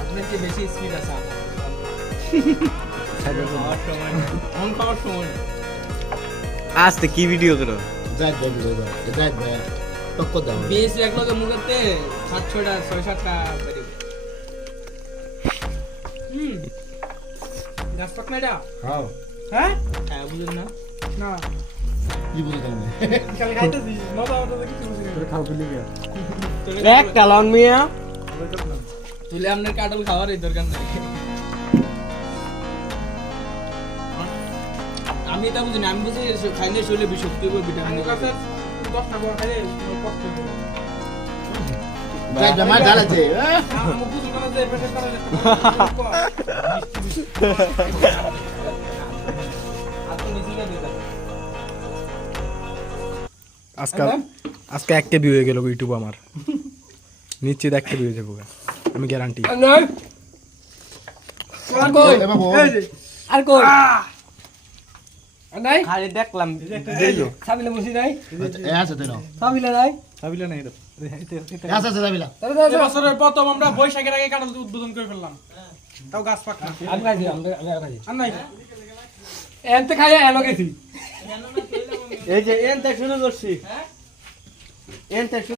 আপনার কি বেশি স্পিড আছে আজকে কি ভিডিও করো যাই ভিডিও যাই ভাই টক্কর দাও বেশ একলগে মুখেতে 7-6টা 6-7টা বেরিয়ে গাছ পাক না এটা হ্যাঁ হ্যাঁ হ্যাঁ বুঝুন না না কি বুঝো তুমি খালি খাইতেছি মজা মজা কিছু বুঝি না খাও তুলি গা একটা লং মিয়া তুলে আপনার কাটল খাওয়ার এই দরকার নাই আমি এটা বুঝি না আমি বুঝি খাইলে শরীরে বিষাক্ত হবে ভিটামিন কাছে 10 টাকা খাইলে কষ্ট হবে যাই মার ঢালাছে আমি বুঝি না যে পেটে কারণে আজকে একটা ভিউ হয়ে গেল ইউটিউব আমার নিশ্চিত একটা ভিউ যাবো আমি গ্যারান্টি আর কই নাই খালি দেখলাম সাবিলা বসি নাই এ আছে তো নাও সাবিলা নাই ভাবিলে না এটা আছে আছে যাবিলা বছরের প্রথম আমরা বৈশাখের আগে কাঁঠাল উদ্বোধন করে ফেললাম তাও গাছ পাক না আমি খাইছি আমরা খাইছি আর নাই এনতে খাইয়া এলো গেছি এই যে এনতে শুরু করছি এনতে